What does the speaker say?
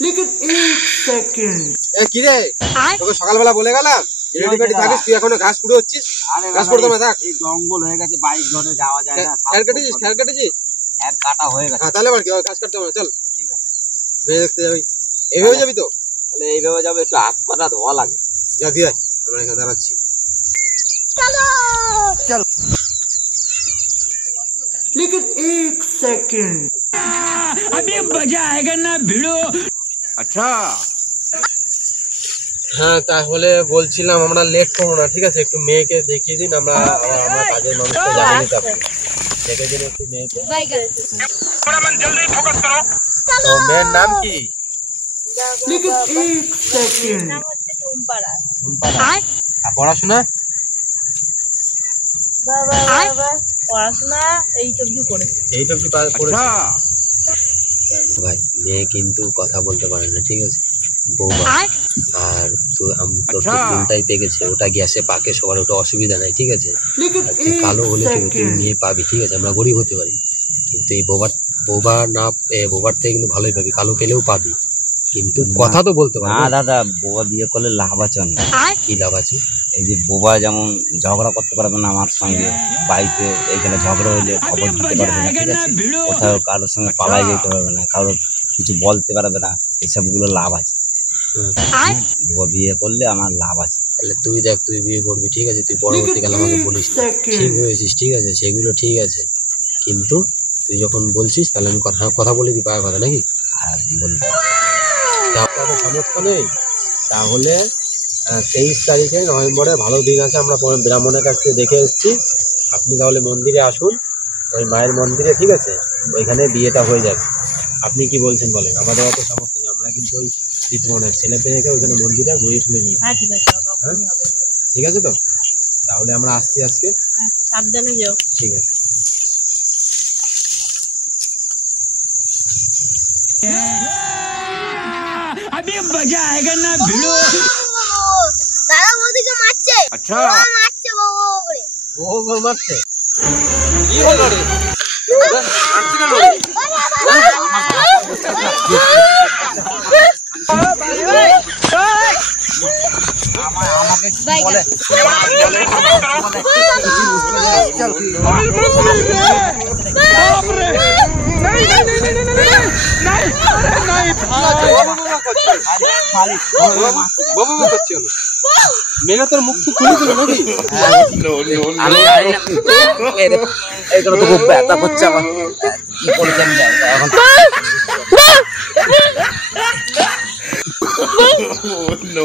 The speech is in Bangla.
लेकिन एक सेकंड কি রে তোকে সকালবেলা বলে গেলাম রেডিমেড থাকিস তুই এখনো ঘাস কুড়ে হচ্ছিস ঘাস কুড়তে না থাক এই জঙ্গল হয়ে গেছে বাইক ধরে যাওয়া যায় না খেয়াল কেটেছিস হ্যাঁ কাটা হয়ে গেছে হ্যাঁ তাহলে আবার কি ঘাস কাটতে হবে চল ঠিক আছে মেয়ে দেখতে যাবি এইভাবে যাবি তো তাহলে এইভাবে যাবে একটু হাত পাটা ধোয়া লাগে যা দিয়ে আমরা এখানে দাঁড়াচ্ছি चलो चल लेकिन एक सेकंड अभी मजा आएगा ना भिड़ो আচ্ছা হ্যাঁ তাহলে বলছিলাম আমরা লেট করব না ঠিক আছে একটু মেয়েকে দেখিয়ে দিন আমরা কাজের মানুষকে জানিয়ে দিতে পারি দেখে দিন একটু মেয়েকে थोड़ा मन जल्दी फोकस करो তো মেয়ের নাম কি लेकिन एक सेकंड নাম হচ্ছে টুম্পাড়া আর পড়াশোনা বাবা পড়াশোনা এইটুকু করেছে এইটুকু পড়েছে ভাই মেয়ে কিন্তু কথা বলতে পারে না ঠিক আছে বৌমা আর তোর ফুলটাই পেকেছে ওটা গ্যাসে পাকে সবার ওটা অসুবিধা নাই ঠিক আছে তুই কালো হলে তুই মেয়ে পাবি ঠিক আছে আমরা গরিব হতে পারি কিন্তু এই বোবার থেকে কিন্তু ভালোই পাবি কালো পেলেও পাবি কিন্তু কথা তো বলতে পারবি না দাদা বোবা বিয়ে করলে লাভ আছে অনেক কি লাভ আছে এই যে বোবা যেমন ঝগড়া করতে পারবে না আমার সঙ্গে বাড়িতে এইখানে ঝগড়া হইলে খবর দিতে পারবে না ঠিক আছে কোথাও কারোর সঙ্গে পালাই যেতে পারবে না কারোর কিছু বলতে পারবে না এইসবগুলো লাভ আছে বোবা বিয়ে করলে আমার লাভ আছে তাহলে তুই দেখ তুই বিয়ে করবি ঠিক আছে তুই পরবর্তীকালে আমাকে বলিস ঠিক হয়েছিস ঠিক আছে সেগুলো ঠিক আছে কিন্তু তুই যখন বলছিস তাহলে আমি কথা বলে দিই পাওয়ার কথা নাকি আর বলতে আপনাদের সমস্যা নেই তাহলে 23 তারিখে নভেম্বরে ভালো দিন আছে আমরা ব্রাহ্মণের কাছ থেকে দেখে এসেছি আপনি তাহলে মন্দিরে আসুন ওই মায়ের মন্দিরে ঠিক আছে ওইখানে বিয়েটা হয়ে যাবে আপনি কি বলছেন বলেন আমাদের অত সমস্যা নেই আমরা কিন্তু ওই দিতমনের ছেলে পেয়েকে ওইখানে মন্দিরে ঘুরিয়ে তুলে নিই হ্যাঁ ঠিক আছে হ্যাঁ ঠিক আছে তো তাহলে আমরা আসছি আজকে সাবধানে যাও ঠিক আছে अभी मजा आएगा ना भिड़ो দাদা বৌদিকে মারছে আচ্ছা মারছে বাবা করে ও মারছে কি হলো রে মারছে কেন বাই जल्दी फोकस करो মেয়েরা তোর মুখ খুলে দিল নাকি এইগুলো তো খুব ব্যথা করছে আমার কি করছি আমি এখন no